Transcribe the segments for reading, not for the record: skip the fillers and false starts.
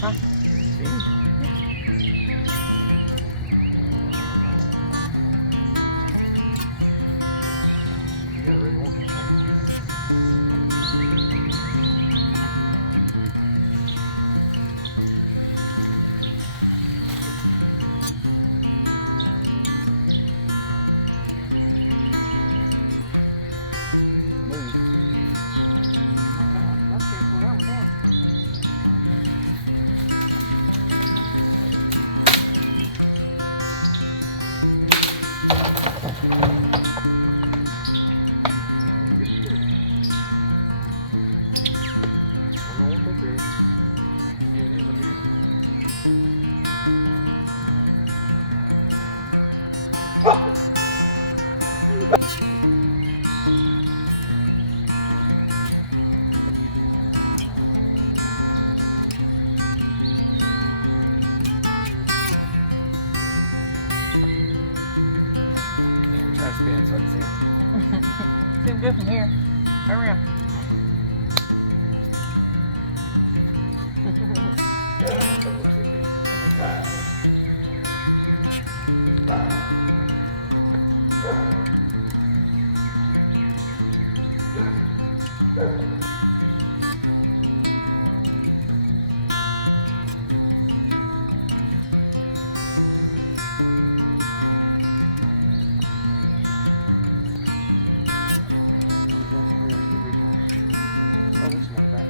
Huh? Yeah, really want this one. Move. That's careful around with that. Yeah, it is a bit. Try to spin so I can see it. See him go from here. Turn around. Oh, this one back.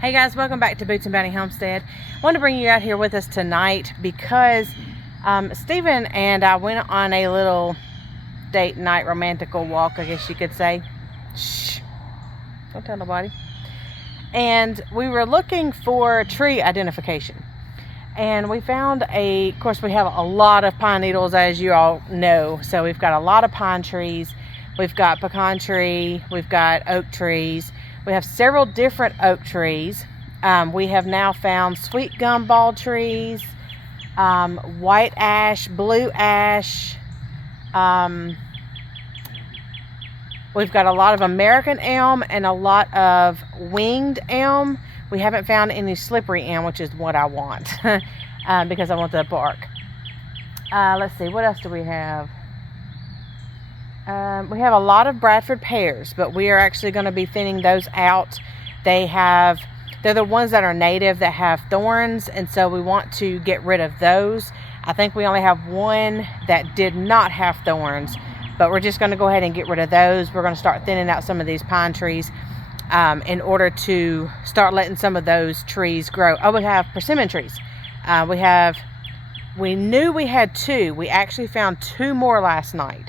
Hey guys, welcome back to Boots and Bounty Homestead. I want to bring you out here with us tonight because Stephen and I went on a little date night romantical walk, I guess you could say. Shh, don't tell nobody. And we were looking for tree identification. And we found of course we have a lot of pine needles, as you all know. So we've got a lot of pine trees. We've got pecan tree, we've got oak trees. We have several different oak trees. We have now found sweet gumball trees, white ash, blue ash. We've got a lot of American elm and a lot of winged elm. We haven't found any slippery elm, which is what I want because I want the bark. Let's see, what else do we have? We have a lot of Bradford pears, but we are actually going to be thinning those out. They're the ones that are native that have thorns, and so we want to get rid of those. I think we only have one that did not have thorns, but we're just going to go ahead and get rid of those. We're going to start thinning out some of these pine trees in order to start letting some of those trees grow. Oh, we have persimmon trees. We knew we had two. We actually found two more last night.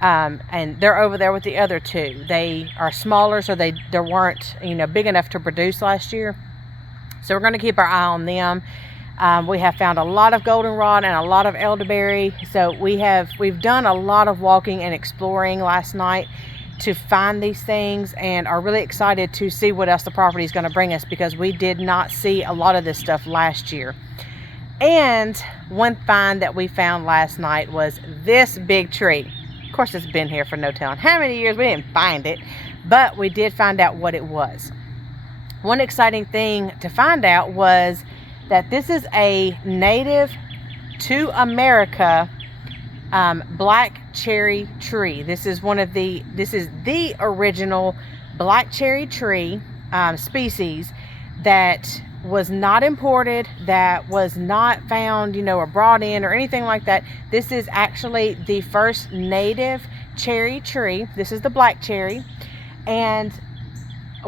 And they're over there with the other two. They are smaller, so they weren't big enough to produce last year. So we're going to keep our eye on them. We have found a lot of goldenrod and a lot of elderberry. So we've done a lot of walking and exploring last night to find these things, and are really excited to see what else the property is going to bring us, because we did not see a lot of this stuff last year. And one find that we found last night was this big tree. Of course, it's been here for no telling how many years. We didn't find it, but we did find out what it was. One exciting thing to find out was that this is a native to America black cherry tree. This is the original black cherry tree species that was not imported, that was not found, or brought in or anything like that. This is actually the first native cherry tree. This is the black cherry, and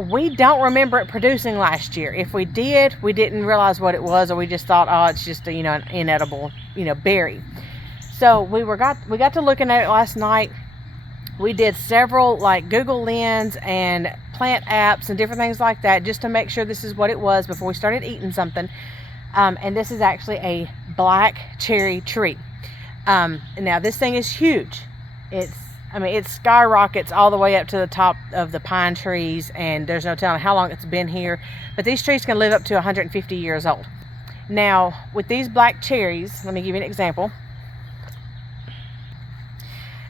we don't remember it producing last year. If we did, we didn't realize what it was, or we just thought, oh, it's just an inedible berry. So we got to looking at it last night. We did several Google Lens and plant apps and different things like that, just to make sure this is what it was before we started eating something. And this is actually a black cherry tree. Now this thing is huge. I mean, it skyrockets all the way up to the top of the pine trees, and there's no telling how long it's been here. But these trees can live up to 150 years old. Now, with these black cherries, let me give you an example.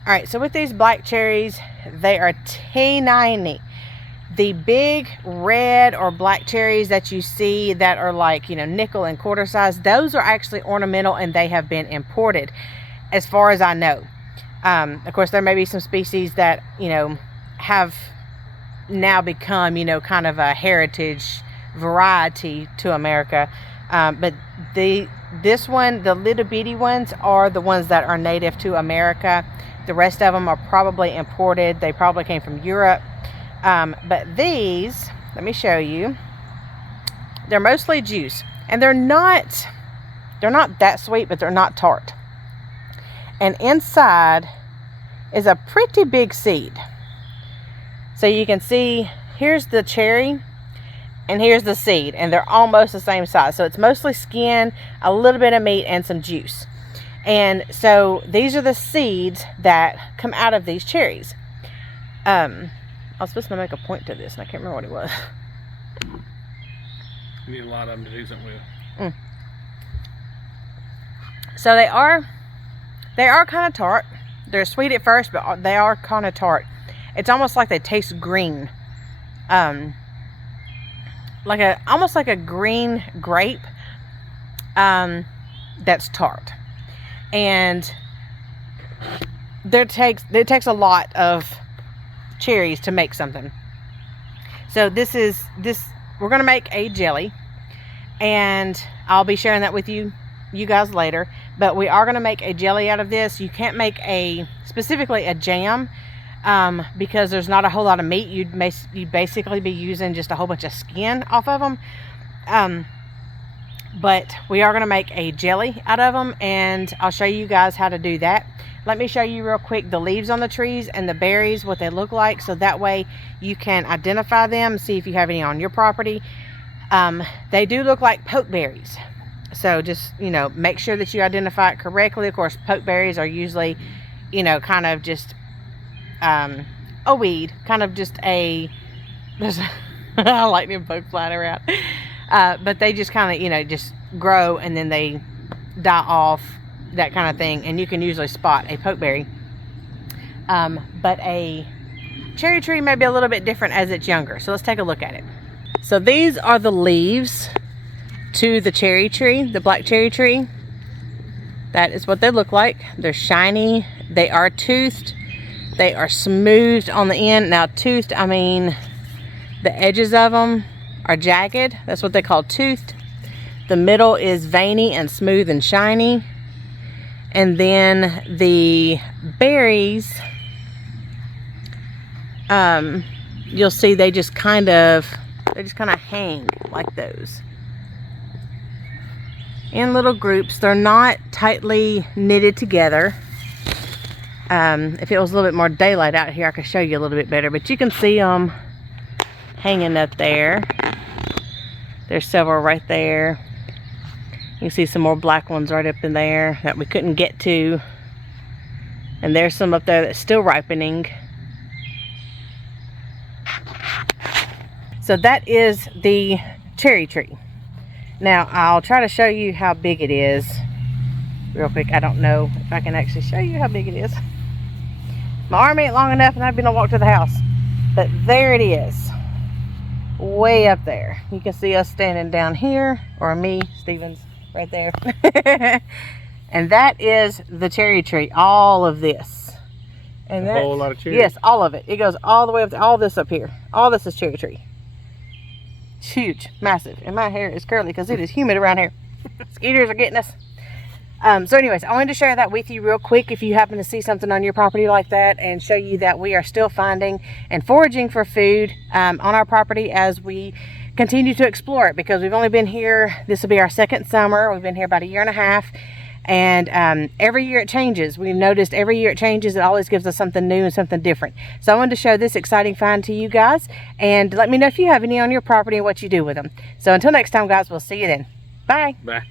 All right, so with these black cherries, they are teeny. The big red or black cherries that you see that are like, you know, nickel and quarter size, those are actually ornamental, and they have been imported, as far as I know. Of course, there may be some species that, you know, have now become, you know, kind of a heritage variety to America. But this one, the little bitty ones, are the ones that are native to America. The rest of them are probably imported. They probably came from Europe. But these, let me show you, they're mostly juice, and they're not that sweet, but they're not tart. And inside is a pretty big seed. So you can see, here's the cherry and here's the seed, and they're almost the same size. So it's mostly skin, a little bit of meat, and some juice. And so these are the seeds that come out of these cherries. I was supposed to make a point to this, and I can't remember what it was. You need a lot of them to do something with. So they are kind of tart. They're sweet at first, but they are kind of tart. It's almost like they taste green. Almost like a green grape that's tart. And it takes a lot of cherries to make something. So we're gonna make a jelly, and I'll be sharing that with you guys later. But we are gonna make a jelly out of this. You can't make specifically a jam, because there's not a whole lot of meat. You'd basically be using just a whole bunch of skin off of them. But we are going to make a jelly out of them, and I'll show you guys how to do that. Let me show you real quick the leaves on the trees and the berries, what they look like, so that way you can identify them, see if you have any on your property. They do look like pokeberries, so just, you know, make sure that you identify it correctly. Of course, pokeberries are usually, you know, kind of just a weed, kind of just I like them poke flying around. But they just kind of, you know, just grow and then they die off, that kind of thing. And you can usually spot a pokeberry. But a cherry tree may be a little bit different as it's younger. So let's take a look at it. So these are the leaves to the cherry tree, the black cherry tree. That is what they look like. They're shiny. They are toothed. They are smoothed on the end. Now toothed, I mean the edges of them are jagged. That's what they call toothed. The middle is veiny and smooth and shiny. And then the berries, you'll see they just kind of hang like those in little groups. They're not tightly knitted together. If it was a little bit more daylight out here, I could show you a little bit better, but you can see them hanging up there. There's several right there. You can see some more black ones right up in there that we couldn't get to. And there's some up there that's still ripening. So that is the cherry tree. Now I'll try to show you how big it is real quick. I don't know if I can actually show you how big it is. My arm ain't long enough and I've been to walk to the house. But there it is. Way up there. You can see us standing down here, or me, Stevens, right there. And that is the cherry tree. All of this. And a whole lot of cherry. Yes, all of it. It goes all the way up to all this up here. All this is cherry tree. It's huge, massive. And my hair is curly because it is humid around here. Mosquitoes are getting us. So anyways, I wanted to share that with you real quick if you happen to see something on your property like that, and show you that we are still finding and foraging for food on our property as we continue to explore it, because we've only been here, this will be our second summer. We've been here about 1.5 years, and every year it changes. We've noticed every year it changes. It always gives us something new and something different. So I wanted to show this exciting find to you guys, and let me know if you have any on your property and what you do with them. So until next time, guys, we'll see you then. Bye. Bye.